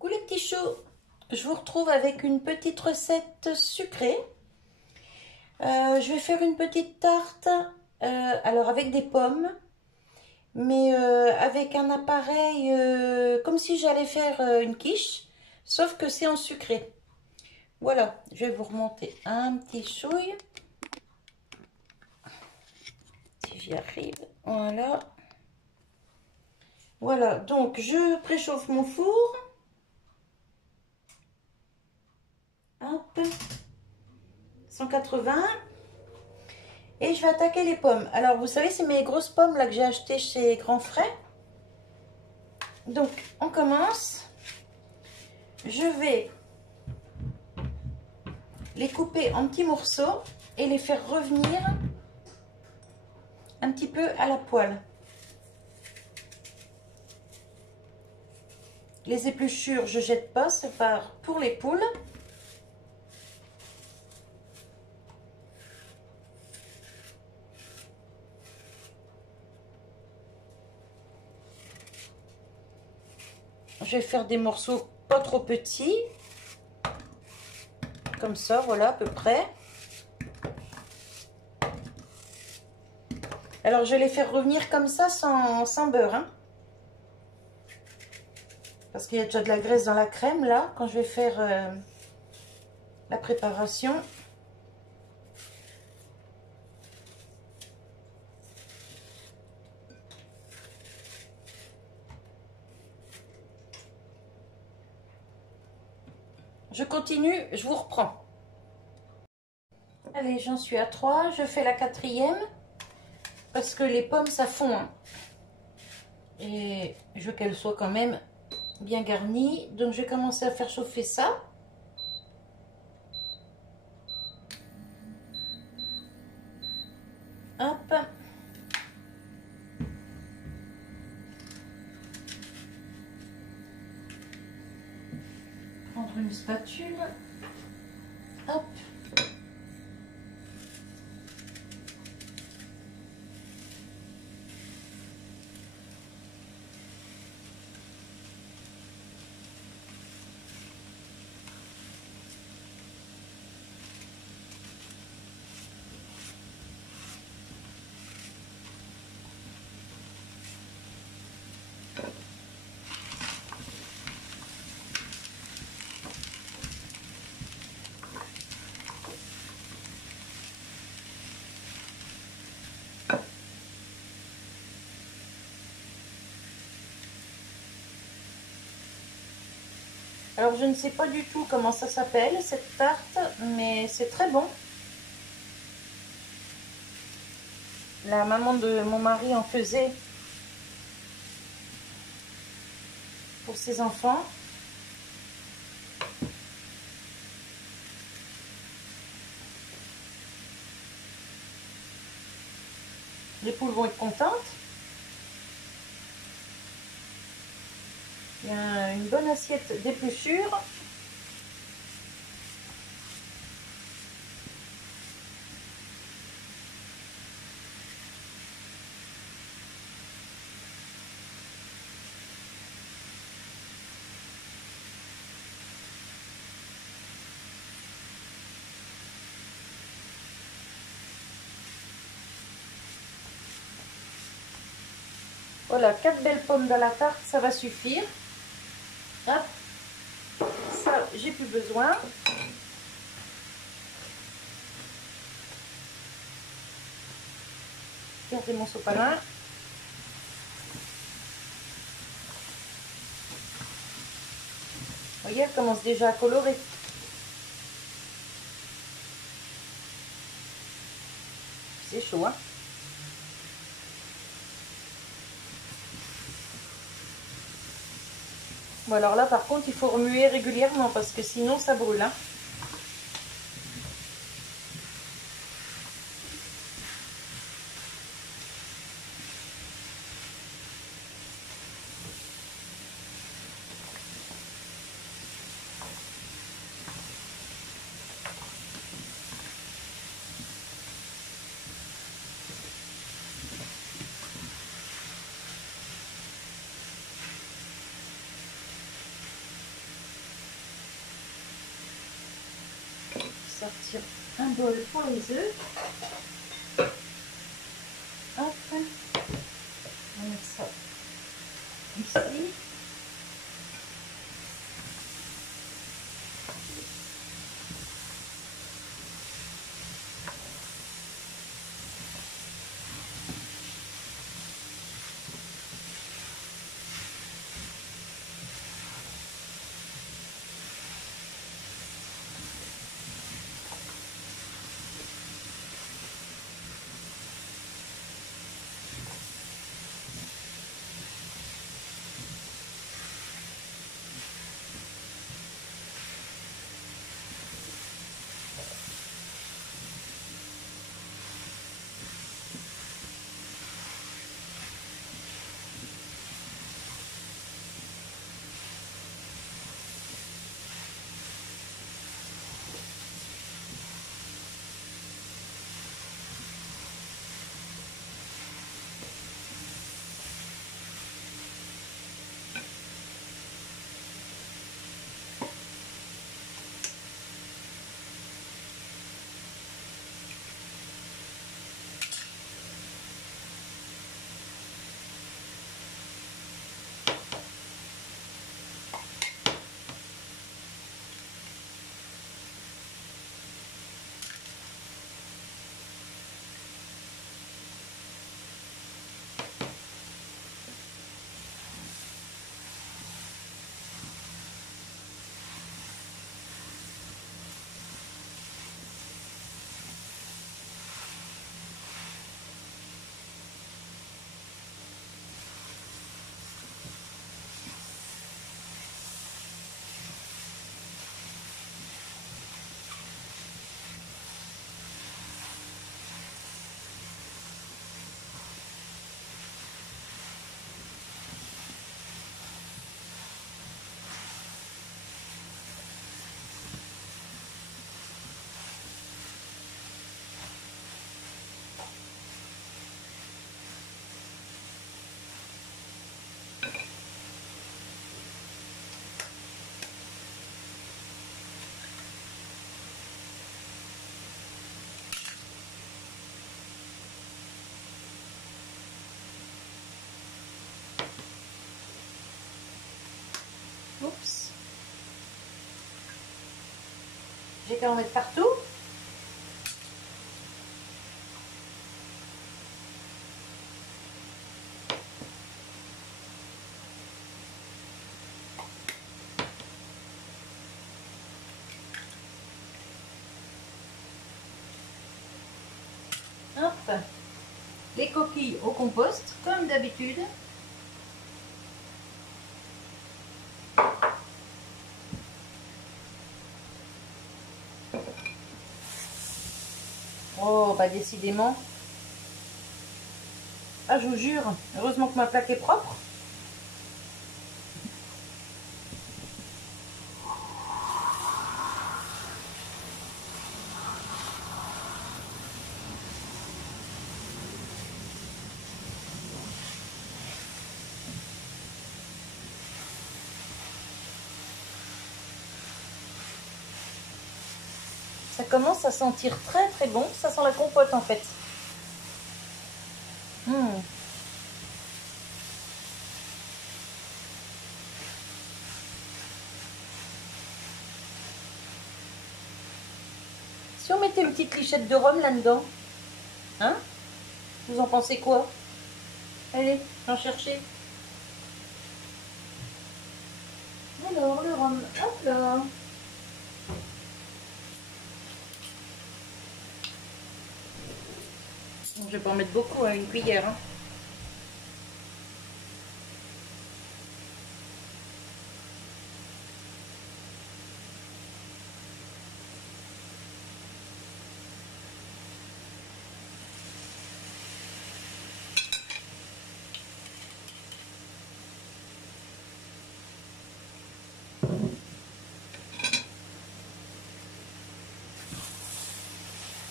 Coucou les petits choux, je vous retrouve avec une petite recette sucrée. Je vais faire une petite tarte, alors avec des pommes, mais avec un appareil comme si j'allais faire une quiche, sauf que c'est en sucré. Voilà, je vais vous remonter un petit chouille, si j'y arrive, voilà. Voilà, donc je préchauffe mon four. Hop, 180. Et je vais attaquer les pommes. Alors, vous savez, c'est mes grosses pommes là que j'ai achetées chez Grand Frais. Donc, on commence. Je vais les couper en petits morceaux et les faire revenir un petit peu à la poêle. Les épluchures, je jette pas, c'est pour les poules. Je vais faire des morceaux pas trop petits. Comme ça, voilà, à peu près. Alors, je vais les faire revenir comme ça, sans beurre. Hein. Parce qu'il y a déjà de la graisse dans la crème, là, quand je vais faire la préparation. Je continue, je vous reprends. Allez, j'en suis à 3. Je fais la 4e. Parce que les pommes, ça fond. Hein. Et je veux qu'elles soient quand même bien garnies. Donc, je vais commencer à faire chauffer ça. Hop. Prendre une spatule. Hop. Alors, je ne sais pas du tout comment ça s'appelle, cette tarte, mais c'est très bon. La maman de mon mari en faisait pour ses enfants. Les poules vont être contentes. Il y a une bonne assiette d'épluchures. Voilà, 4 belles pommes dans la tarte, ça va suffire. Hop, ça, j'ai plus besoin. Regardez mon sopalin. Vous voyez, elle commence déjà à colorer. C'est chaud, hein? Bon, alors là, par contre, il faut remuer régulièrement parce que sinon, ça brûle, hein? sortir un bol pour les œufs. Hop. On va mettre ça ici. Oups. J'ai qu'à en mettre partout. Hop. Les coquilles au compost, comme d'habitude. Oh, bah décidément. Ah, je vous jure, heureusement que ma plaque est propre. Ça commence à sentir très très bon. Ça sent la compote en fait. Si on mettait une petite lichette de rhum là-dedans, hein? Vous en pensez quoi? Allez, j'en chercher. Alors, le rhum, hop là. Je vais pas en mettre beaucoup, hein, une cuillère. Hein.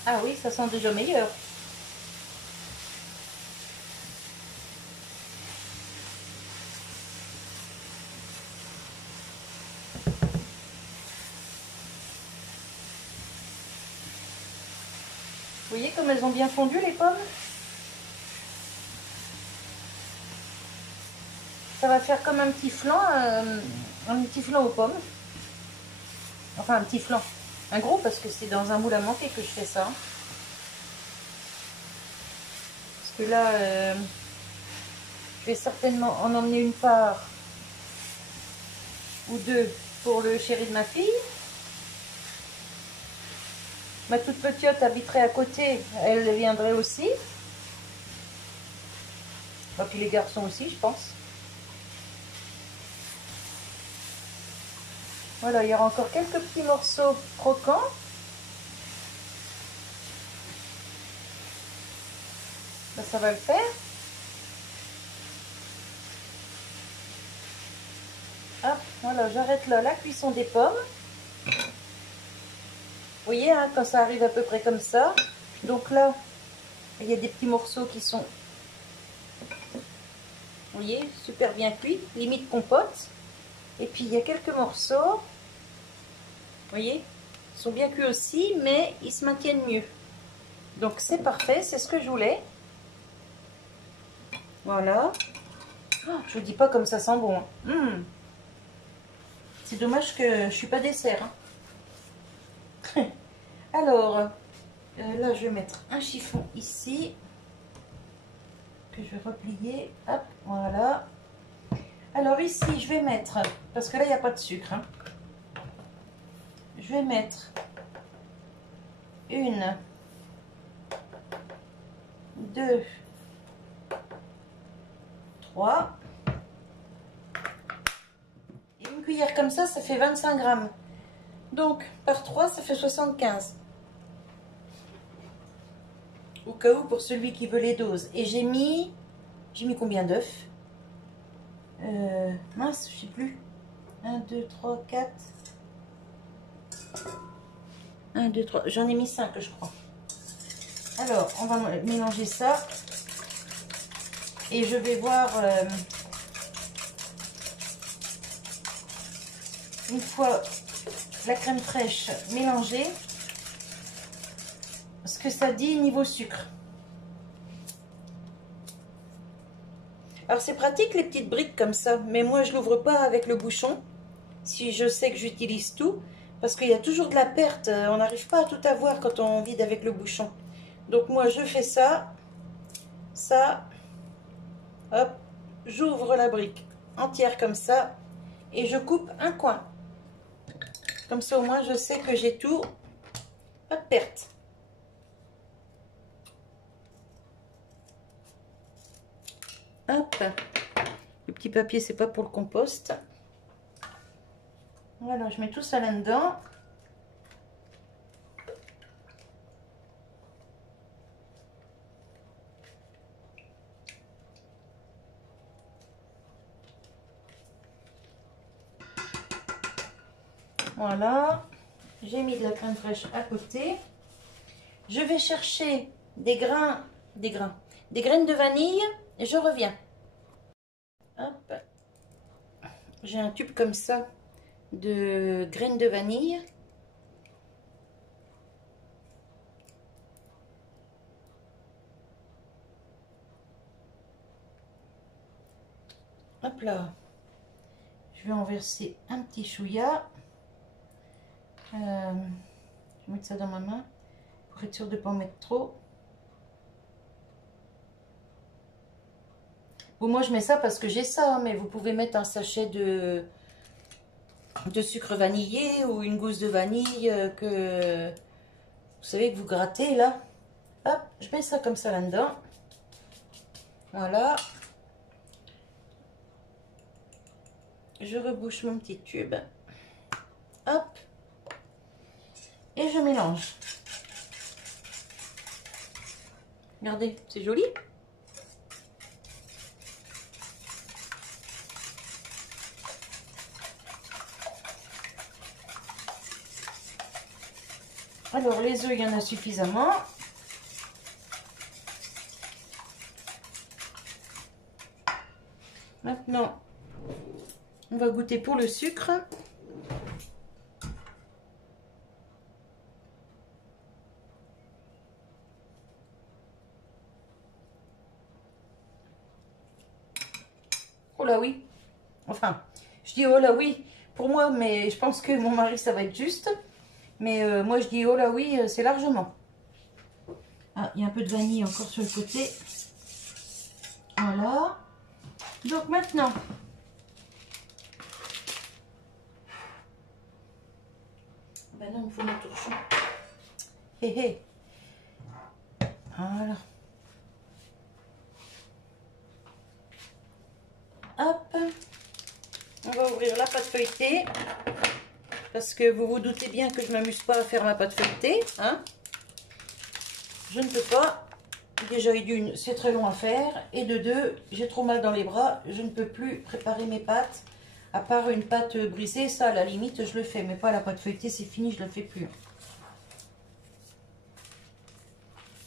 Ah oui, ça sent déjà meilleur. voyez comme elles ont bien fondu les pommes? Ça va faire comme un petit flan aux pommes. Enfin un petit flan. Un gros parce que c'est dans un moule à manquer que je fais ça. Parce que là, je vais certainement en emmener une part ou deux pour le chéri de ma fille. Ma toute petite habiterait à côté, elle viendrait aussi. Et puis les garçons aussi, je pense. Voilà, il y aura encore quelques petits morceaux croquants. Ça va le faire. Hop, voilà, j'arrête là la cuisson des pommes. Vous voyez, hein, quand ça arrive à peu près comme ça. Donc là, il y a des petits morceaux qui sont, vous voyez, super bien cuits, limite compote. Et puis il y a quelques morceaux, vous voyez, ils sont bien cuits aussi, mais ils se maintiennent mieux. Donc c'est parfait, c'est ce que je voulais. Voilà. Oh, je vous dis pas comme ça sent bon. Hein. C'est dommage que je suis pas dessert. Hein. Alors, là je vais mettre un chiffon ici. Que je vais replier. Hop, voilà. Alors ici, je vais mettre, parce que là, il n'y a pas de sucre. Hein. Je vais mettre une, deux, trois. Et une cuillère comme ça fait 25 grammes. Donc, par 3, ça fait 75. Au cas où, pour celui qui veut les doses. Et j'ai mis combien d'œufs? Mince, je sais plus. 1, 2, 3, 4. 1, 2, 3. J'en ai mis 5, je crois. Alors, on va mélanger ça. Et je vais voir, une fois la crème fraîche mélangée, ce que ça dit niveau sucre. Alors c'est pratique les petites briques comme ça, mais moi je l'ouvre pas avec le bouchon, si je sais que j'utilise tout, parce qu'il y a toujours de la perte, on n'arrive pas à tout avoir quand on vide avec le bouchon. Donc moi je fais ça, hop, j'ouvre la brique entière comme ça, et je coupe un coin. Comme ça au moins je sais que j'ai tout, pas de perte. Hop, le petit papier c'est pas pour le compost. Voilà, je mets tout ça là-dedans. Voilà, j'ai mis de la crème fraîche à côté. Je vais chercher des graines de vanille et je reviens. Hop, j'ai un tube comme ça de graines de vanille. Hop là, je vais en verser un petit chouïa. Je vais mettre ça dans ma main pour être sûr de ne pas en mettre trop. Bon, moi je mets ça parce que j'ai ça, hein, mais vous pouvez mettre un sachet de sucre vanillé ou une gousse de vanille que vous savez que vous grattez là. Hop, je mets ça comme ça là-dedans. Voilà. Je rebouche mon petit tube. Hop. Et je mélange. Regardez, c'est joli. Alors les œufs, il y en a suffisamment. Maintenant, on va goûter pour le sucre. là oui. Enfin, je dis oh là oui pour moi, mais je pense que mon mari, ça va être juste. Mais moi, je dis oh là oui, c'est largement. Ah, il y a un peu de vanille encore sur le côté. Voilà. Donc maintenant, ben non, il faut mon torchon. Hé hé. Voilà. Hop. On va ouvrir la pâte feuilletée. Parce que vous vous doutez bien que je ne m'amuse pas à faire ma pâte feuilletée. Hein. Je ne peux pas. Déjà, d'une, c'est très long à faire. Et de deux, j'ai trop mal dans les bras. Je ne peux plus préparer mes pâtes. À part une pâte brisée, ça, à la limite, je le fais. Mais pas la pâte feuilletée, c'est fini, je ne la fais plus.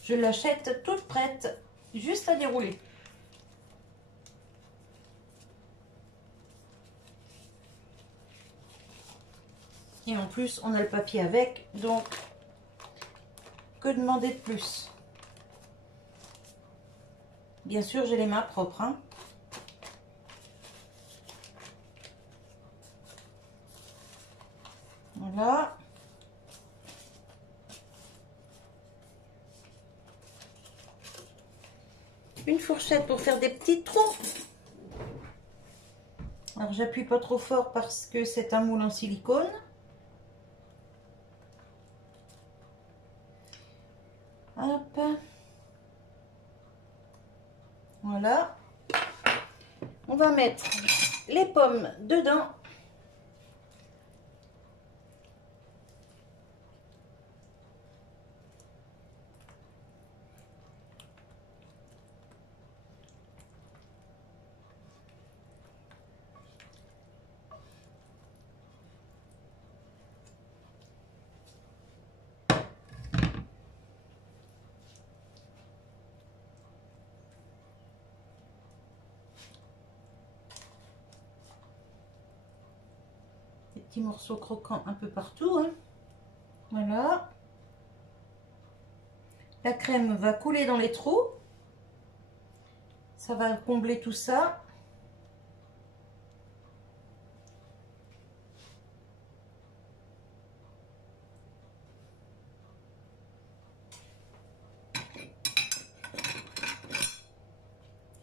Je l'achète toute prête, juste à dérouler. Et en plus, on a le papier avec, donc que demander de plus? Bien sûr, j'ai les mains propres. Hein. Voilà. Une fourchette pour faire des petits trous. Alors, j'appuie pas trop fort parce que c'est un moule en silicone. Hop. Voilà. On va mettre les pommes dedans. Petits morceaux croquants un peu partout. Hein. Voilà. La crème va couler dans les trous. Ça va combler tout ça.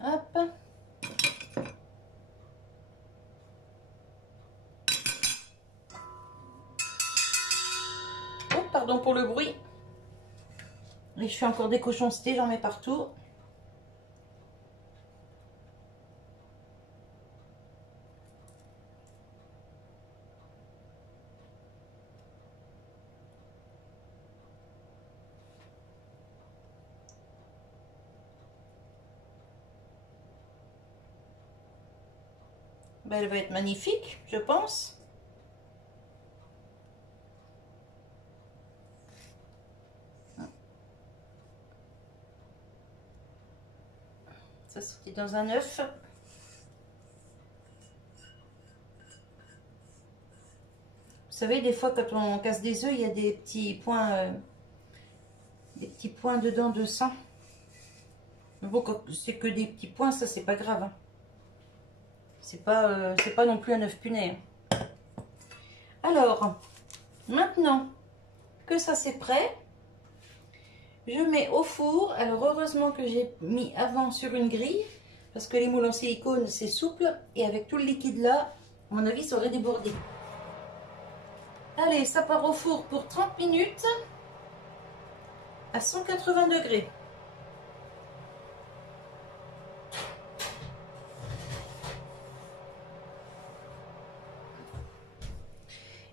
Hop. Oh, pardon pour le bruit. Et je fais encore des cochoncetés, j'en mets partout. Ben, elle va être magnifique, je pense. Ça sortit dans un œuf. Vous savez, des fois, quand on casse des œufs, il y a des petits points dedans de sang. Mais bon, quand c'est que des petits points, ça, c'est pas grave. Hein. C'est pas non plus un œuf puné. Hein. Alors, maintenant que ça c'est prêt, je mets au four. Alors, heureusement que j'ai mis avant sur une grille, parce que les moules en silicone, c'est souple. Et avec tout le liquide là, à mon avis, ça aurait débordé. Allez, ça part au four pour 30 minutes à 180 degrés.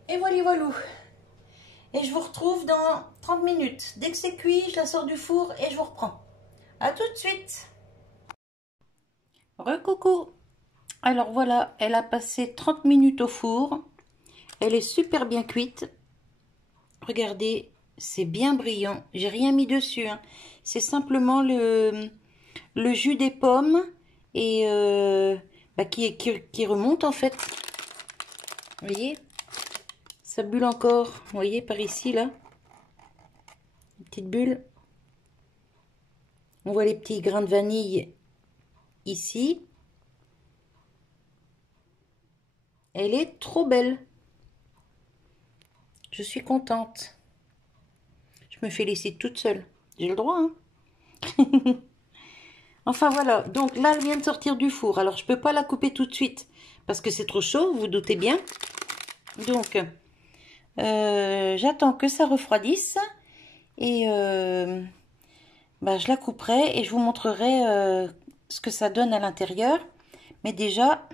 Et voilà, voilà. Et je vous retrouve dans 30 minutes. Dès que c'est cuit, je la sors du four et je vous reprends. A tout de suite. Recoucou. Alors voilà, elle a passé 30 minutes au four. Elle est super bien cuite. Regardez, c'est bien brillant. J'ai rien mis dessus. Hein. C'est simplement le jus des pommes et qui remonte en fait. Vous voyez? Ça bulle encore. Vous voyez par ici là? Une petite bulle. On voit les petits grains de vanille ici. Elle est trop belle. Je suis contente. Je me félicite toute seule. J'ai le droit, hein. Enfin voilà, donc là elle vient de sortir du four. Alors je peux pas la couper tout de suite parce que c'est trop chaud, vous vous doutez bien. Donc j'attends que ça refroidisse et bah, je la couperai et je vous montrerai ce que ça donne à l'intérieur. Mais déjà,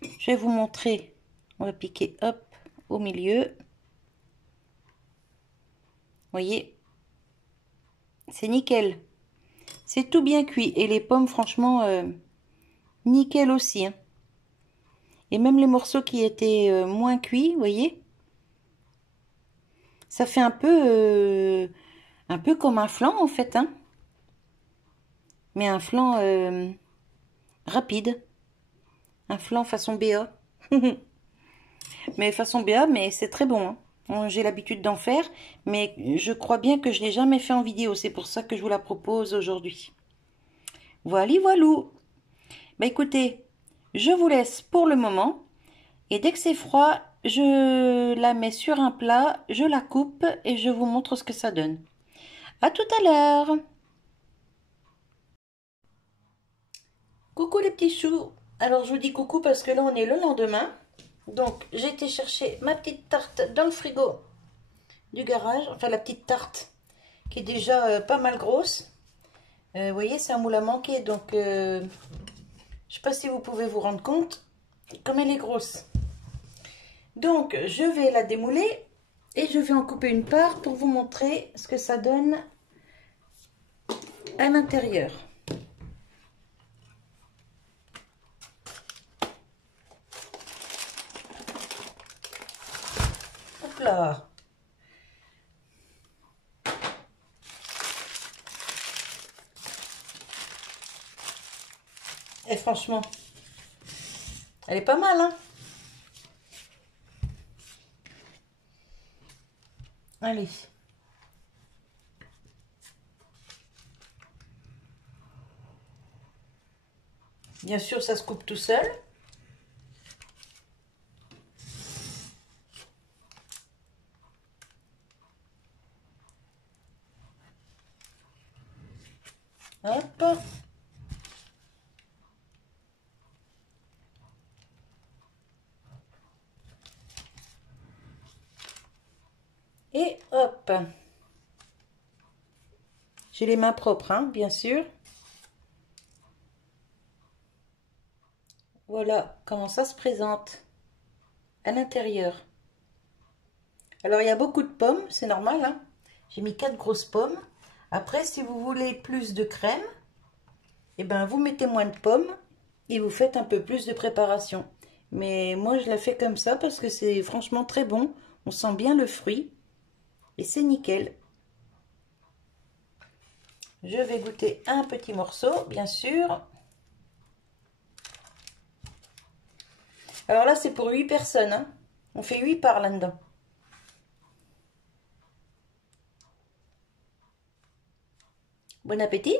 je vais vous montrer. On va piquer, hop, au milieu. Vous voyez, c'est nickel. C'est tout bien cuit. Et les pommes, franchement, nickel aussi, hein. Et même les morceaux qui étaient moins cuits, vous voyez, ça fait un peu comme un flan en fait, hein. Mais un flan rapide. Un flan façon BA. Mais façon BA, mais c'est très bon, hein. J'ai l'habitude d'en faire, mais je crois bien que je ne l'ai jamais fait en vidéo. C'est pour ça que je vous la propose aujourd'hui. Voilà, voilou. Bah écoutez, je vous laisse pour le moment. Et dès que c'est froid, je la mets sur un plat, je la coupe et je vous montre ce que ça donne. À tout à l'heure. Coucou les petits choux. Alors je vous dis coucou parce que là on est le lendemain. Donc j'ai été chercher ma petite tarte dans le frigo du garage. Enfin la petite tarte qui est déjà pas mal grosse. Vous voyez, c'est un moule à manquer. Donc je sais pas si vous pouvez vous rendre compte comme elle est grosse. Donc je vais la démouler et je vais en couper une part pour vous montrer ce que ça donne à l'intérieur. Hop là. Et franchement, elle est pas mal, hein. Allez. Bien sûr, ça se coupe tout seul. Hop. Et hop. J'ai les mains propres, hein, bien sûr. Voilà comment ça se présente à l'intérieur. Alors, il y a beaucoup de pommes, c'est normal, hein. J'ai mis 4 grosses pommes. Après, si vous voulez plus de crème, eh ben, vous mettez moins de pommes et vous faites un peu plus de préparation. Mais moi, je la fais comme ça parce que c'est franchement très bon. On sent bien le fruit et c'est nickel. Je vais goûter un petit morceau, bien sûr. Alors là, c'est pour 8 personnes, hein. On fait 8 parts là-dedans. Bon appétit!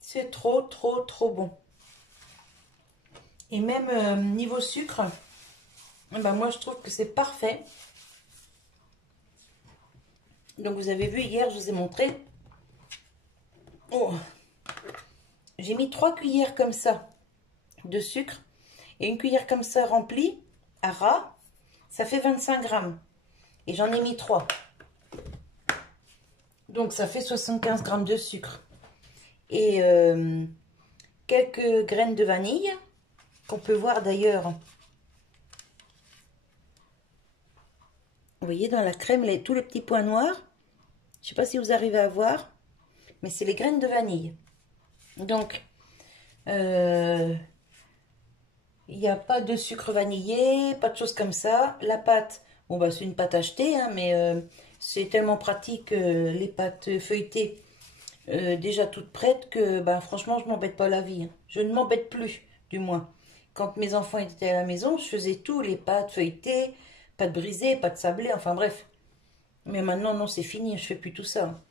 C'est trop, trop, trop bon. Et même niveau sucre, ben moi je trouve que c'est parfait. Donc vous avez vu hier, je vous ai montré. Oh. J'ai mis 3 cuillères comme ça de sucre. Et une cuillère comme ça remplie, à ras, ça fait 25 grammes. Et j'en ai mis 3. Donc ça fait 75 grammes de sucre. Et quelques graines de vanille, qu'on peut voir d'ailleurs. Vous voyez dans la crème, tous les petits points noirs. Je ne sais pas si vous arrivez à voir, mais c'est les graines de vanille. Donc, il n'y a pas de sucre vanillé, pas de choses comme ça. La pâte, bon bah c'est une pâte achetée, hein, mais c'est tellement pratique, les pâtes feuilletées, déjà toutes prêtes, que bah, franchement je m'embête pas la vie, hein. Je ne m'embête plus, du moins. quand mes enfants étaient à la maison, je faisais tout, les pâtes feuilletées, pâtes brisées, pâtes sablées, enfin bref. Mais maintenant, non, c'est fini, je fais plus tout ça.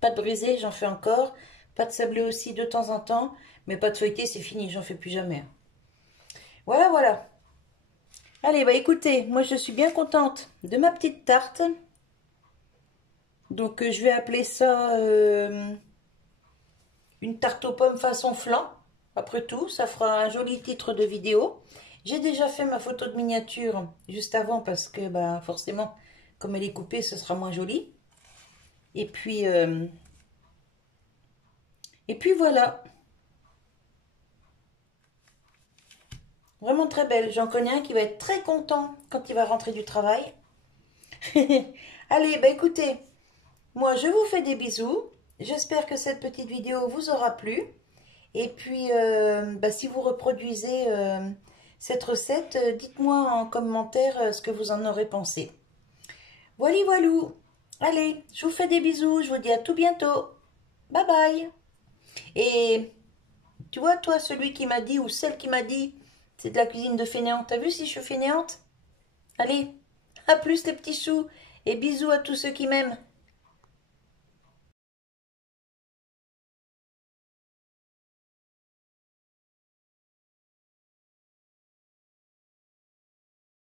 Pâtes brisées, j'en fais encore. Pâtes sablées aussi de temps en temps. Mais pâtes feuilletées, c'est fini, j'en fais plus jamais. Voilà, voilà. Allez, bah écoutez, moi je suis bien contente de ma petite tarte. Donc je vais appeler ça une tarte aux pommes façon flan. Après tout, ça fera un joli titre de vidéo. J'ai déjà fait ma photo de miniature juste avant parce que bah forcément, comme elle est coupée, ce sera moins joli. Et puis voilà. Vraiment très belle. J'en connais un qui va être très content quand il va rentrer du travail. Allez, bah écoutez, moi je vous fais des bisous. J'espère que cette petite vidéo vous aura plu. Et puis, bah, si vous reproduisez cette recette, dites-moi en commentaire ce que vous en aurez pensé. Voilà, voilou. Allez, je vous fais des bisous. Je vous dis à tout bientôt. Bye bye. Et tu vois, toi, celui qui m'a dit ou celle qui m'a dit, c'est de la cuisine de fainéante. T'as vu si je suis fainéante? Allez, à plus les petits choux. Et bisous à tous ceux qui m'aiment.